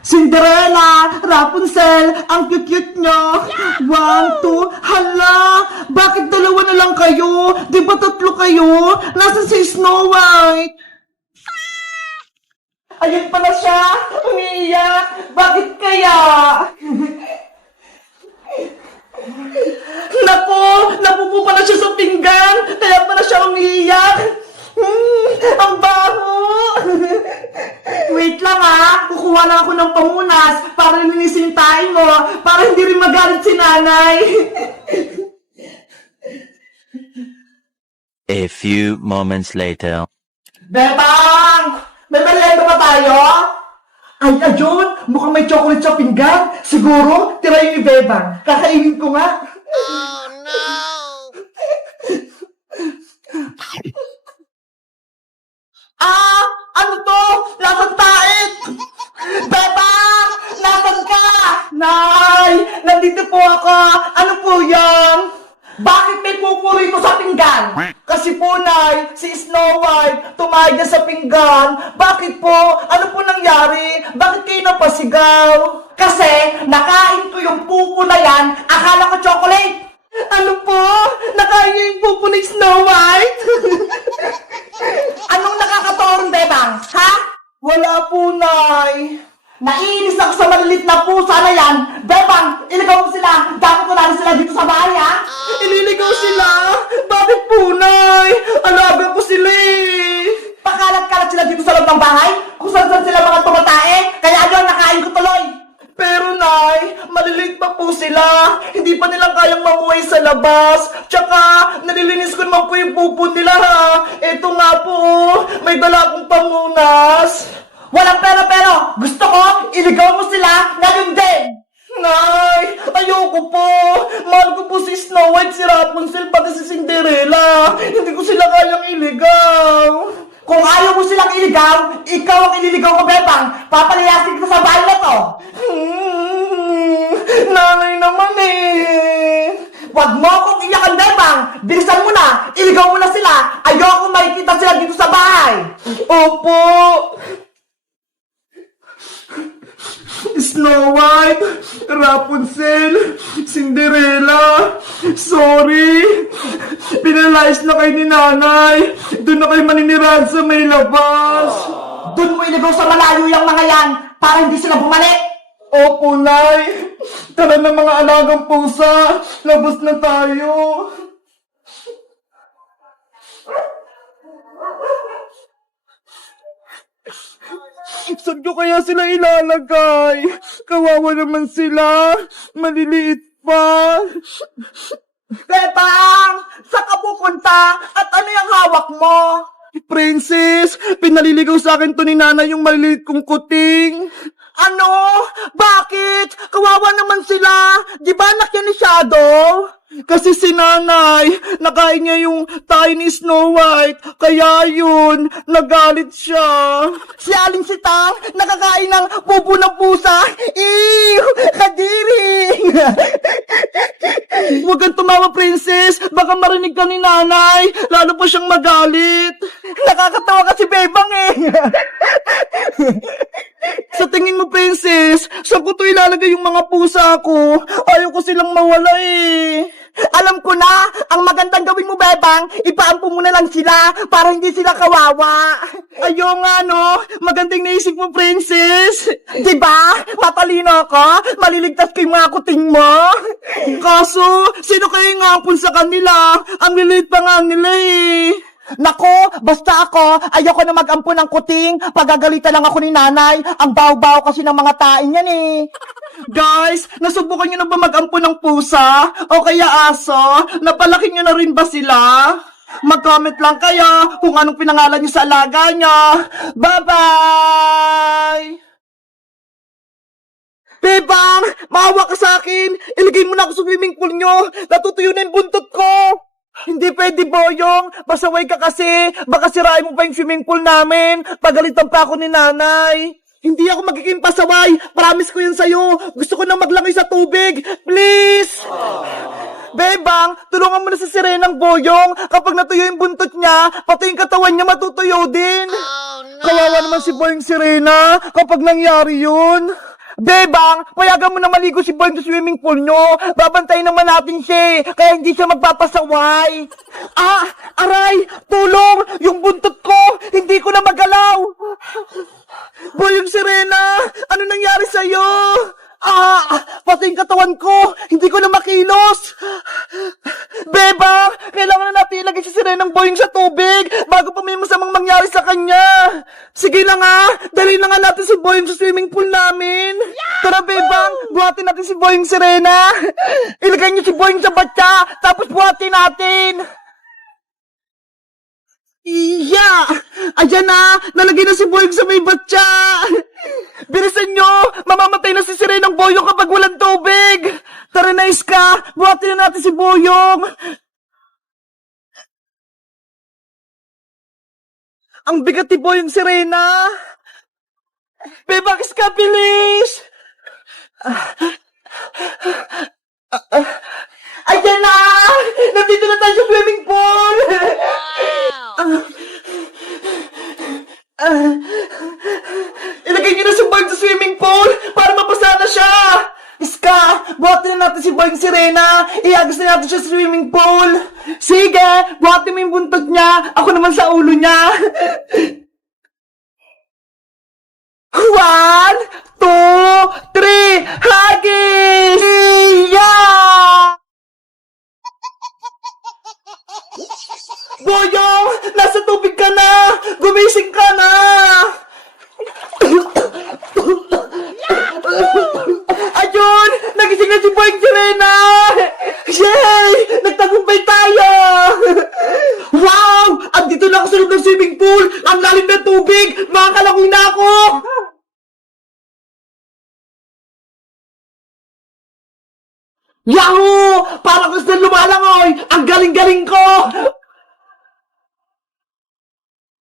Cinderella, Rapunzel, ang cute-cute nyo. 1, 2, hala, bakit dalawa na lang kayo? Di ba tatlo kayo? Nasaan si Snow White? Ayun pala siya, umiiyak. Bakit kaya? Naku, napupo pala siya sa pinggan, kaya pala siya umiiyak. Ang baho! Wait lang ha, kukuha lang ako ng pamunas para linisin tayo mo, para hindi rin magalit si nanay. A few moments later. Bebang! May merienda ba tayo? Ay, ayun! Mukhang may chocolate sa pinggan. Siguro, tira yun ni Bebang. Kakainin ko nga. Oh no! Ah! Ano to? Lasang tait! Bebang! Nasaan ka? Nay! Nandito po ako! Ano po yan? Bakit may pupo rito sa pinggan? Kasi po, Nay, si Snow White tumayag na sa pinggan. Bakit po? Ano po nangyari? Bakit kayo napasigaw? Kasi nakain ko yung pupo na yan. Akala ko chocolate. Ano po? Nakain niyo yung pupo ni Snow White? Anong nakakatorong, Bebang? Ha? Wala po, Nay. Naiinis ako sa malilit na pusa na yan. Bebang, iligaw mo sila. Dapat wala rin sila dito sa bahay, ha? Ililigaw sila? Bakit po, Nay? Alaga ko sila eh. Pakalat-kalat sila dito sa loob ng bahay? Kung saan-saan sila mga tumatae? Kaya yun, nakain ko tuloy. Pero, Nay, maliliit pa po sila. Hindi pa nilang kayang mamuhay sa labas. Tsaka, nalilinis ko naman po yung pupo nila, ha? Eto nga po, may dala akong pamunas. Walang pero. Gusto ko, iligaw mo sila ngayon din. Nay, ayoko po. Mahal ko po si Snow White, si Rapunzel, pati si Cinderella. Hindi ko sila kayang iligaw. Kung ayaw mo silang iligaw, ikaw ang ililigaw ko, Bebang. Papalayasin kita sa bahay na to. Nanay naman eh. Wag mo akong iyakan, Bebang. Bilisan mo na. Iligaw mo na sila. Ayoko makikita sila dito sa bahay. Opo. Snow White, Rapunzel, Cinderella, sorry. Pinalayas na kayo ni nanay. Doon na kayo maninirahan sa may labas. Doon mo iligaw sa malayo yung mga yan para hindi sila bumalik. Opo, Nay. Tara na mga alagang pusa. Labas na tayo. Saan ko kaya sila ilalagay? Kawawa naman sila. Maliliit pa. Bebang! Saan ka pupunta? At ano yung hawak mo? Princess, pinaliligaw sa akin to ni nanay yung maliliit kong kuting. Ano? Bakit? Kawawa naman sila. Di ba anak yan ni Shadow? Kasi si nanay, nakain niya yung tayo ni Snow White, kaya yun, nagalit siya. Si Aling Sitang, nakakain ng pupo ng pusa. Ew! Kadiri! Huwag kang tumawa, Princess. Baka marinig ka ni nanay. Lalo pa siyang magalit. Nakakatawa kasi Bebang eh. Sa tingin mo, Princess, saan ko to ilalagay yung mga pusa ko? Ayaw ko silang mawala eh. Alam ko na, ang magandang gawin mo, Bebang, ipaampo mo na lang sila para hindi sila kawawa. Ayaw nga, no? Magandang naisip mo, Princess. Diba? Matalino ako. Maliligtas ko yung mga kuting mo. Kaso, sino kayo yung ampun sa kanila? Ang lilit pa nga nila eh. Nako, basta ako, ayoko na mag-ampun ng kuting. Pagagalitan lang ako ni nanay. Ang baw-baw kasi ng mga tain yan eh. Guys, nasubukan nyo na ba mag-ampun ng pusa? O kaya aso? Napalaki nyo na rin ba sila? Mag-comment lang kayo kung anong pinangalan nyo sa alaga nyo. Bye-bye! Bebang, maawa ka sa akin. Iligay mo na ako sa swimming pool nyo. Natutuyo na yung buntot ko. Hindi pwede, Boyong. Pasaway ka kasi. Baka sirain mo pa yung swimming pool namin. Pagalitan pa ako ni nanay. Hindi ako magiging pasaway. Promise ko yun sa'yo. Gusto ko nang maglangoy sa tubig. Please! Bebang, tulungan mo na sa sirenang Boyong. Kapag natuyo yung buntot niya, pati yung katawan niya matutuyo din. Oh no! Kawawa naman si Boyong Sirena kapag nangyari yun. Bebang, payagan mo na maligo si Boy sa swimming pool nyo. Babantayin naman natin siya, kaya hindi siya magpapasaway. Ah, aray, tulong! Yung buntot ko, hindi ko na magalaw. Boy, yung Serena, ano nangyari sa'yo? Pati yung katawan ko, hindi ko na makilos. Beba, kailangan na natin ilagay si Serena ng Boyong sa tubig bago pa may masamang mangyari sa kanya. Sige na nga, dali na nga natin si Boyong sa swimming pool namin. Tara, Bebang, buhatin natin si Boyong Serena. Ilagay niyo si Boyong sa batya, tapos buhatin natin. Iya! Ayan na! Nalagay na si Boyong sa may batya! Bilisan nyo! Mamamatay na si Serenang Boyong kapag walang tubig! Tara na, Iska! Buhatin na natin si Boyong! Ang bigat ni Boyong Serena! Bebang, Iska, bilis! Ayan na! Nandito na tayo sa swimming pool! Ilagay niyo na si Boyong sa swimming pool para mabasa na siya! Iska, buhatin na natin si Boyong Serena. Iagos na natin siya sa swimming pool. Sige, buhatin mo yung buntot niya. Ako naman sa ulo niya. 1, 2, 3, hagis! Yeah! Boyong, nasa tubig ka na! Gumising ka na! Ayun! Nagising na si Boyong Serena! Yay! Nagtagumpay tayo! Wow! Andito na ako sa loob ng swimming pool! Ang lalim ng tubig! Makakalangoy na ako! Yahoo! Parang gusto lumalangoy! Ang galing-galing ko!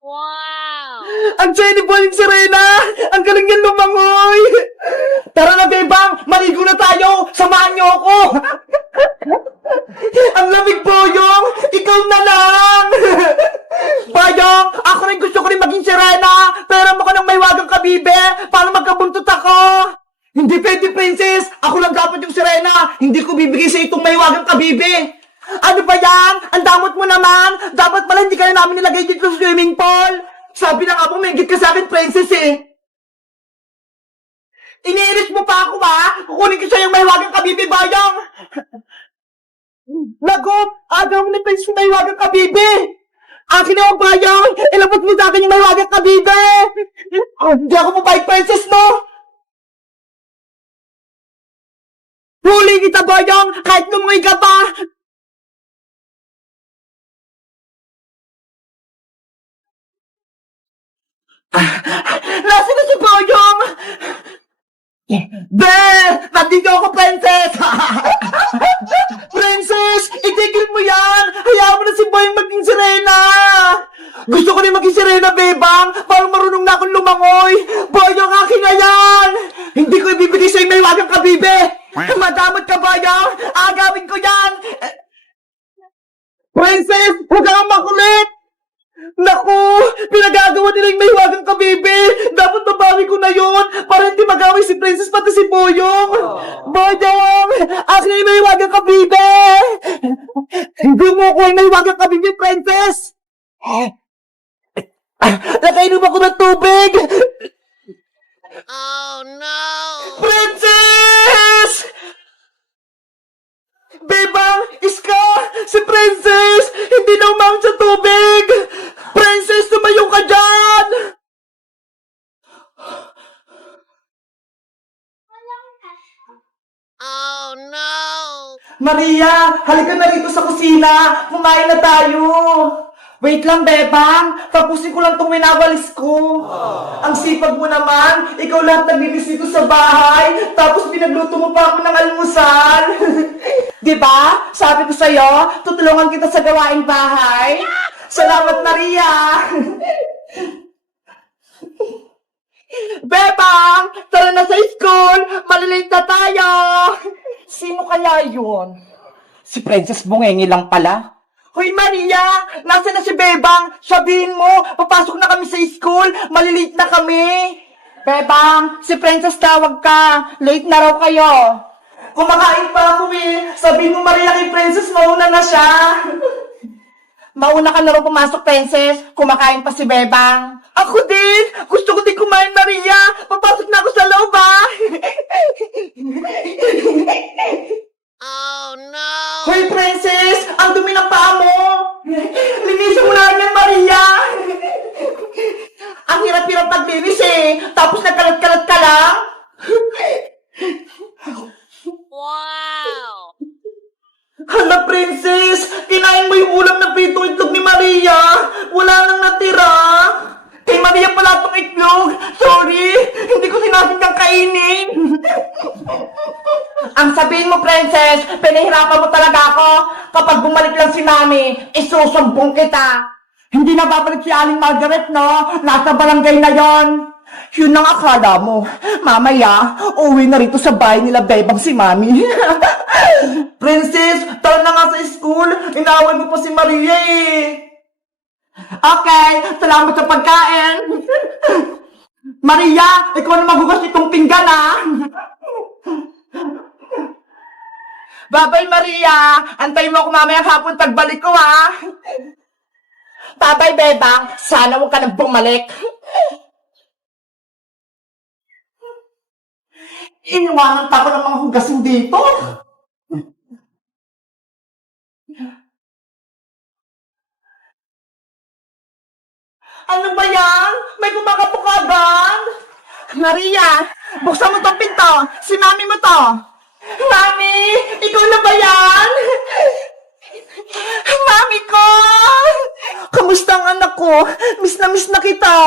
Wow! Ang saya ni Boyong Serena! Ang galing yan lumangoy! Tara na, Bebang! Maligo na tayo! Samahan niyo ako! Ang lamig, Boyong! Ikaw na lang! Boyong! Ako rin gusto ko rin maging Serena! Pero mo ko ng may wagang kabibe para magkabuntot ako! Hindi pwede, Princess! Ako lang dapat yung Serena! Hindi ko bibigay sa itong may wagang kabibe! Ano ba yan? Ang damot mo naman! Dapat pala hindi ka na namin nilagay dito sa swimming pool! Sabi na nga po, may ka sa akin, Princess eh! Iniiris mo pa ako ba? Kukunin ko siya yung may wagang kabibi, Boyong! Lagop! Agaw mo na Princess yung may wagang kabibi! Akin na yung Boyong! Ilabot mo sa akin yung may wagang kabibi! Hindi ako mabait, Princess, no? Huli kita, Boyong! Kahit lumungoy ka pa! Nasaan na si Boyong? Be! Nandito ako, Princess! Princess! Itigil mo yan! Hayaan mo na si Boyong maging Serena! Gusto ko rin maging Serena, Bebang! Parang marunong na akong lumangoy! Boyong, akin na yan! Hindi ko ibibigay sa'yo may wagang kabibe! Madamot ka, Boyong! Agawin ko yan! Princess! Huwag kang makulit! Naku! Pinagagawa nila yung may wagang kabibe! Dapat mabawi ko na yun para hindi magaway si Princess pati si Boyong! Boyong! Akin na yung may wagang kabibe! Hindi mo ko yung may wagang kabibe, Princess! Nakainom ako ng tubig! Oh no! Princess! Bebang! Iska! Si Princess! Hindi na umang sa tubig! Princess, tumayo ka dyan! Oh no! Maria! Halika na rito sa kusina! Kumain na tayo! Wait lang, Bebang! Tapusin ko lang itong winawalis ko! Ang sipag mo naman! Ikaw lahat naglinis dito sa bahay! Tapos pinagluto mo pa ako ng almusal! Diba? Sabi ko sa'yo, tutulungan kita sa gawaing bahay! Salamat, Maria! Bebang! Tara na sa school! Malilate na tayo! Sino kaya yun? Si Princess Bungengi lang pala. Hoy, Maria! Nasaan na si Bebang? Sabihin mo, papasok na kami sa school! Malilate na kami! Bebang, si Princess tawag ka. Late na raw kayo. Kumakain pa ako eh. Sabihin mo Maria kay Princess, mauna na siya. Mauna ka na raw pumasok, Princess. Kumakain pa si Bebang. Ako din! Gusto ko din kumain, Maria! Papasok na ako sa loob, ah! Oh no! Hoy, Princess! Ang dumi ng paa mo! Linisin mo na yan, Maria! Ang hirap-hirap maglinis eh! Tapos nagkalat-kalat ka lang! Wow! Hala, Princess! Kinain mo yung ulam na prito itlog ni Maria! Wala nang natira! Kay Maria pala itong itlog! Sorry! Hindi ko sinabing kang kainin! Ang sabihin mo, Princess, pinahirapan mo talaga ako. Kapag bumalik lang si Mami, isusumbong kita. Hindi na babalik si Aling Margaret, no? Nasa barangay na yon. Yun ang akala mo. Mamaya, uwi na rito sa bahay nila Bebang si Mami. Princess, tara na nga sa school. Inaaway mo pa si Maria eh. Okay, salamat sa pagkain. Maria, ikaw na maghugas itong pinggan, ah. Babay, Maria. Antayin mo ako mamaya hapon pagbalik ko, ha. Babay, Bebang. Sana huwag ka nang bumalik. Iniwanan pa ako ng mga hugasin dito. Ano ba yan? May kumakapok agad? Maria, buksan mo tong pinto. Si Mami mo to. Mami, ikaw na ba yan? Mami ko! Kamusta ang anak ko? Miss na kita.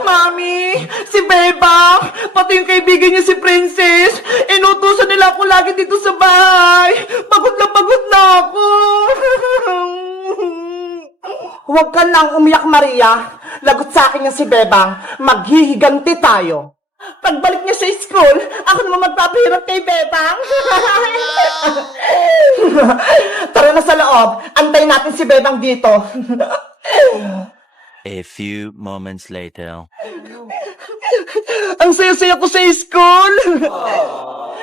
Mami, si Bebang, pati yung kaibigan niya si Princess, inutusan nila ako lagi dito sa bahay. Pagod na ako. Huwag ka nang umiyak, Maria. Lagot sa akin yung si Bebang. Maghihiganti tayo. Pagbalik niya sa school, ako naman magpapahirap kay Bebang. Tara na sa loob. Antayin natin si Bebang dito. A few moments later. Ang saya-saya ko sa school.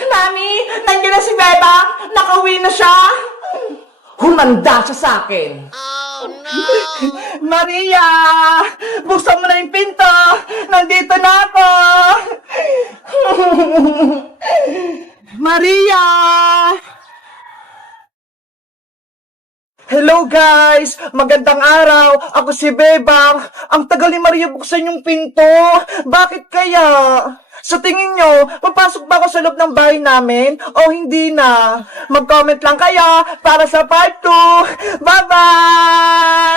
Mami, nandiyan na si Bebang. Nakauwi na siya. Humanda siya sa akin. Oh no! Maria! Buksan mo na yung pinto! Nandito na ako! Maria! Hello guys! Magandang araw! Ako si Bebang! Ang tagal ni Maria buksan yung pinto! Bakit kaya? Sa tingin nyo, papasok ba ako sa loob ng bahay namin? O hindi na? Mag-comment lang kaya para sa part 2! Bye-bye!